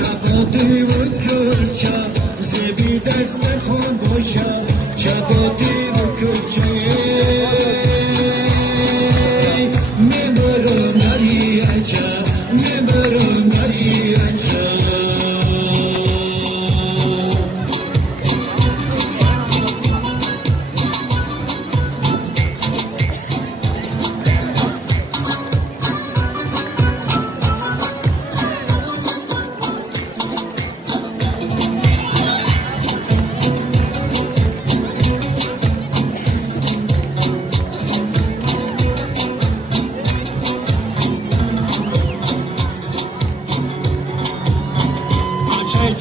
چپاتی و کلچه زبی دست خون باشه چپاتی و کلچه میبرم دریاچه میبرم دریاچه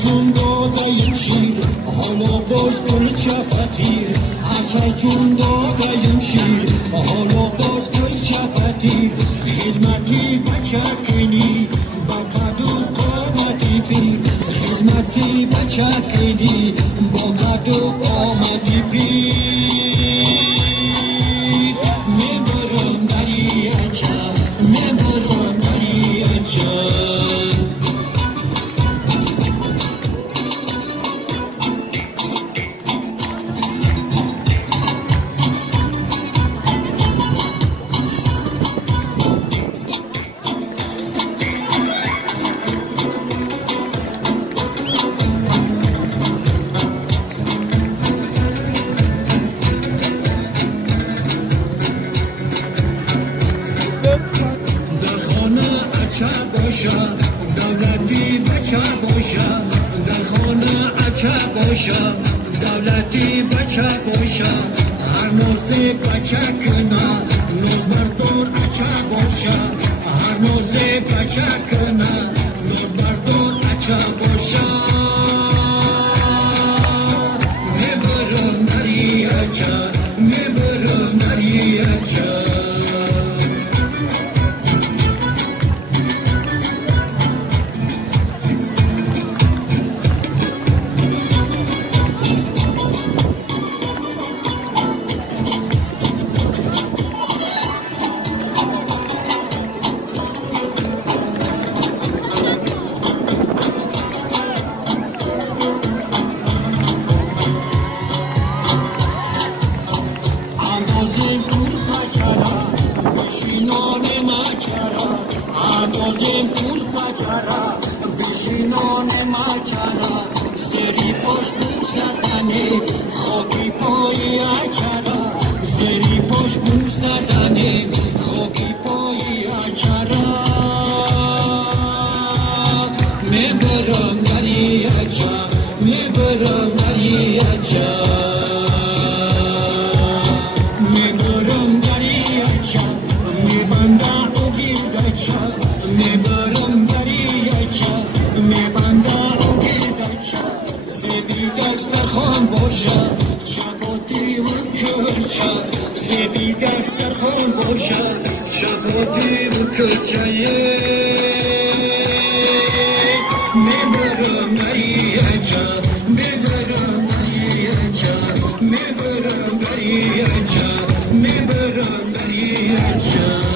جون دادایم شیر حالا باز گل چفتیر هرچه جون دادایم شیر حالا باز گل چفتیر خدمتی بچه کنی با قد و قامتی پیر خدمتی بچه کنی با قد و قامتی پیر میبرم دریاچه میبرم دریاچه دولتی بچه باشم در خانه اچه باشم دولتی بچه باشم هر نوزه بچه کنه نوز بردار اچه باشم هر نوزه بچه کنه نوز بردار اچه باشم میبرم دریاچه میبرم دریاچه آغازیم پول پچرا بشینان مچرا زری پشت بو سردنه خاکی پای اچرا زری پشت بو سردنه خاکی پای اچرا میبرم دریاچه میبرم دریاچه میبرم دریاچه میبندم و گیردچه میبرم دریاچه میبندم و گیردچه زبی دست خان باشه چپاتی و کلچه زبی دست خان باشه چپاتی و کلچه میبرم دریاچه میبرم دریاچه میبرم دریاچه میبرم دریاچه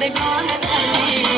begane kardی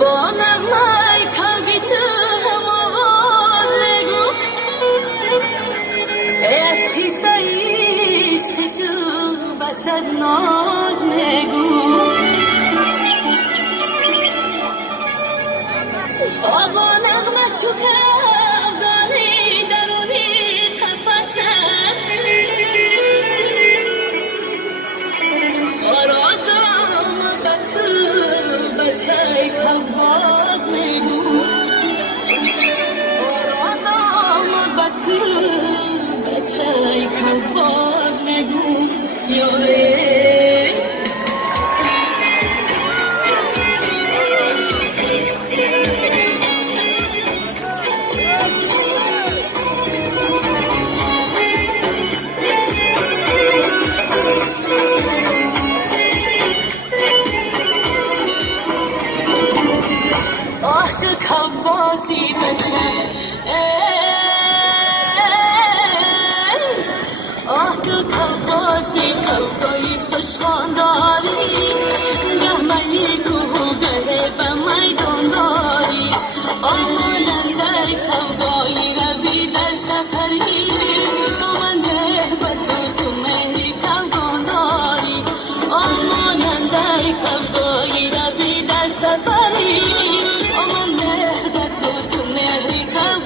با نغمه کاغی تو هم آواز بگو از قصه عشق تو بسد ناز میگو با نغمه چو کاغانی درونی قفصت آرازم به تو بچه کواز میگو آرازم به تو بچه کواز میگو یاره تو کبازی بچه تو کبازی کبایی خوشخانداری گهمایی کوه گه به میدان داری آماننده کبایی روی در سفری آمانده به تو مهری کبان داری آماننده کبایی روی در سفری Come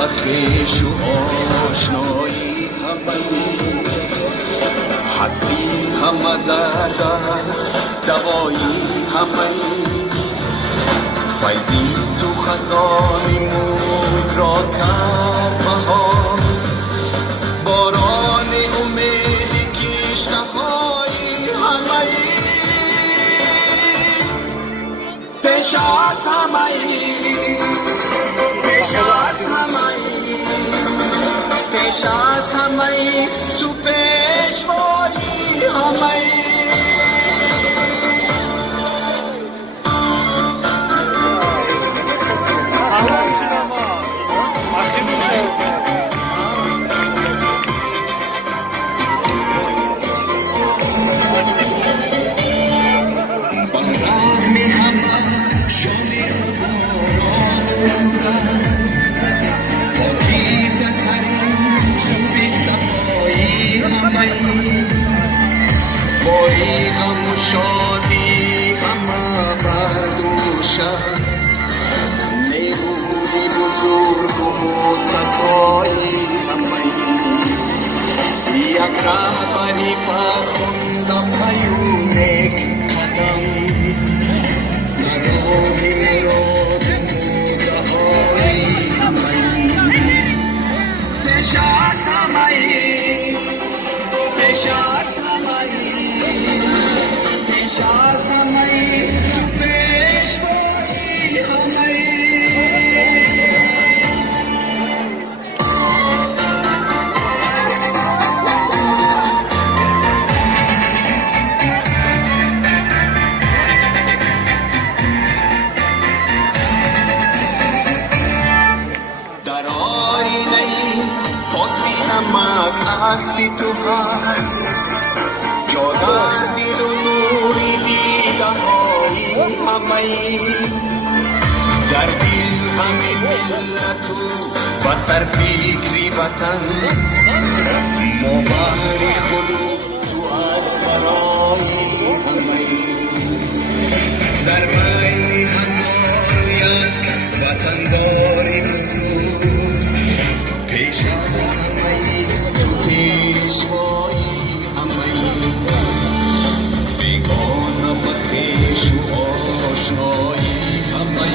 بخش و آشنایی همه هستی همه درد است دوایی همه فیضی تو خزانی موی را کرد بهار باران امیدی کشته های همه پیش از همه پیش از همه تو پیشوایی همه باری غم و شادی همه بردوشم نیروی بزرگ و متقایی همه یک رهبری فرخنده پیونک قدم نگاهی مراد مدهایی همه پیش از همه پیش از عکسی تو هست جا در دل و نوری دیده هایی همه در دل همه ملت و سر فکری وطن ما بحر خلود تو از برای همه در بین هزار یک وطنداری بزرگ پیش از همه پیشوایی همه بیگانه بخش و آشنایی همه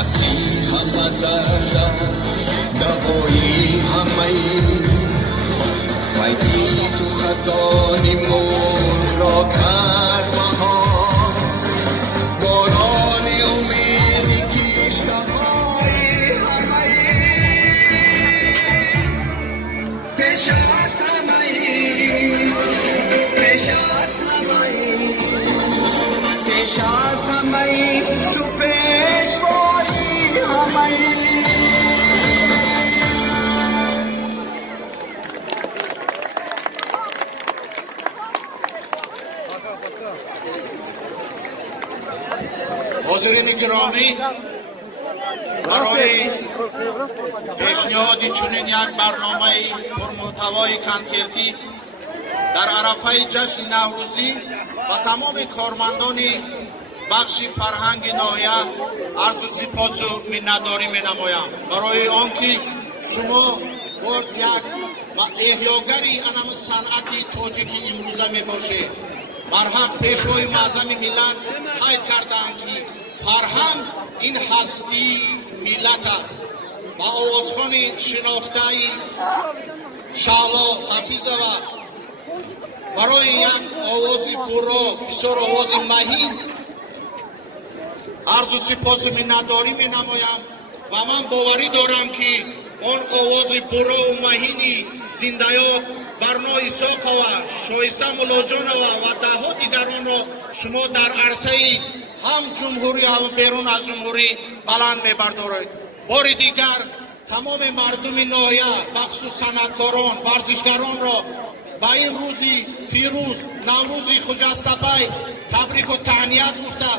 هستی همه درد است دوایی همه فیضی تو خزانی مون را کرد بهار باران امیدی کشته های همه پیش از همه پیش از همه تو پیشوایی همه حاضرین گرامی برای پیشنهاد چنین یک برنامه پرمحتوای کنسرتی در عرفه جشن نوروزی و تمام کارمندان بخش فرهنگ ناحیه عرض سپاس و منتداری می‌نمایم برای آنکه شما یک احیاگری انم صنعت تاجیکی امروزه میباشید. برحق پیشوای معظم ملت قید کردند که فرهنگ این هستی ملت است و آوازخوان شناخته شعلا حافظ و барои як овози бурро бисёр овози маҳин арзу сипосу миннатдорӣ менамоям ва ман боварӣ дорам ки он овози буррову маҳини зиндаёт барно исоқова шоиста муллоҷонова ва даҳҳо дигаронро шумо дар арсаи ҳам ҷумҳурӣ ҳам берун аз ҷумҳурӣ баланд мебардоред. бори дигар тамоми мардуми ноҳия бахусус санъаткорон варзишгаронро ба ин рӯзи фирӯз наврӯзи хуҷастабай табрику таҳният гуфта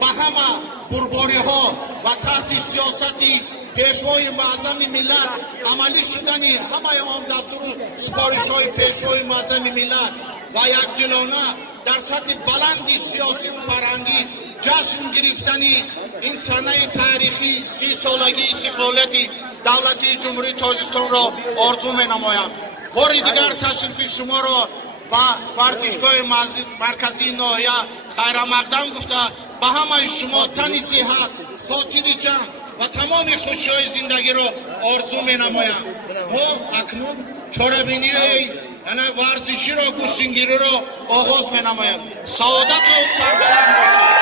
ба ҳама бурбориҳо ва таҳти сиёсати пешвои муъаззами миллат амалӣ шудани ҳамаи он дастуру супоришҳои пешвои муъаззами миллат ва якдилона дар сатҳи баланди сиёсию фарҳангӣ ҷашн гирифтани ин санаи таърихӣ 30 солагии истиқлолияти давлати ҷумҳурии тоҷикистонро орзу менамоям. бори дигар ташрифи шуморо ба варзишгоҳи марказии ноҳия хайрамақдам гуфта ба ҳамаи шумо тани сиҳат хотири ҷамъ ва тамоми хушиҳои зиндагиро орзу менамоям. мо акнун чорабинии варзиширо гӯштингириро оғоз менамоям. саодату сарбаланд бошед.